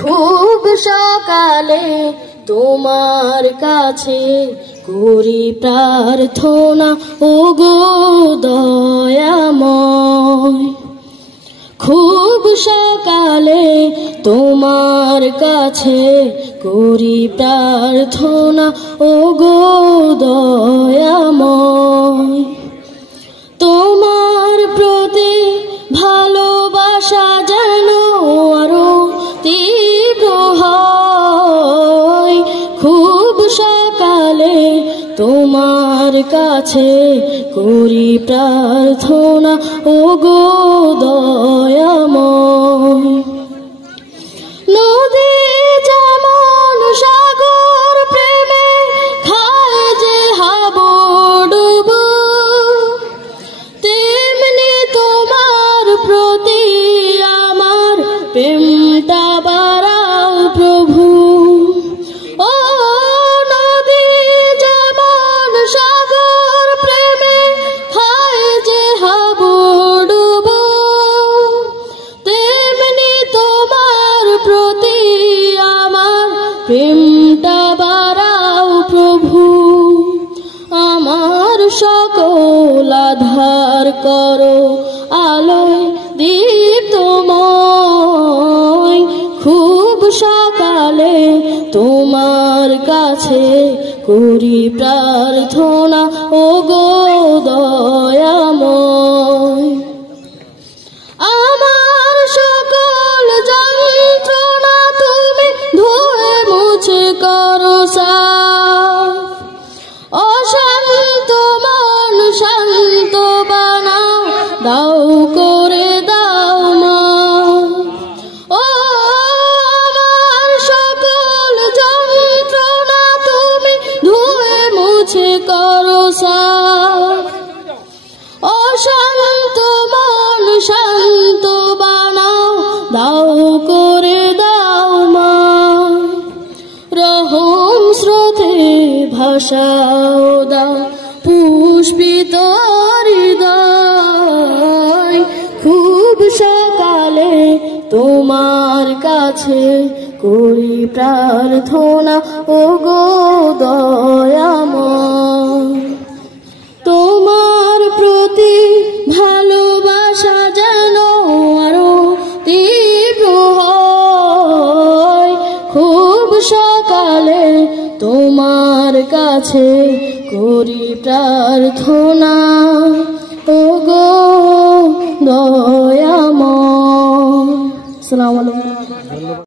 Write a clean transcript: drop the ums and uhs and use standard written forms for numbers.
খুব সকালে তোমার কাছে করি প্রার্থনা, ওগো দয়াময়। খুব সকালে তোমার কাছে করি প্রার্থনা, ওগো দয়াময়। তোমার প্রতি ভালোবাসা যেন আরো তীব্র হয়। খুব সকালে তোমার কাছে করি প্রার্থনা, ওগো দয়াময়। নদী যেমন সাগর প্রেমে খায় যে হাবুডুবু, তেমনি তোমার প্রতি আমার প্রেমটা বাড়াও প্রভু। ও নদী যেমন সাগর প্রেমে খায় যে হাবুডুবু, তেমনি তোমার প্রতি আমার প্রেমটা বাড়াও প্রভু। আমার সকল আধার করো আলোয় দীপ্তময়। খুব সকালে তোমার কাছে করি প্রার্থনা, ওগো দয়াময়। আমার সকল যন্ত্রণা তুমি ধুয়ে মুছে করো সাফ। অশান্ত মন শান্ত বানাও, দাও করে দাও মা। ও আমার সকল যন্ত্রণা তুমি ধুয়ে মুছে করো সাফ। অশান্ত মন শান্ত বানাও, দাও করে দাও মা। রহম স্রোতে ভাষাও দাও পুষ্পিত হৃদয়। খুব সকালে তোমার কাছে করি প্রার্থনা, ওগো দয়াময়। তোমার প্রতি ভালোবাসা যেন আরো তীব্র হয়। খুব সকালে তোমার কাছে করি প্রার্থনা, ওগো দয়াময়। আসসালামু আলাইকুম।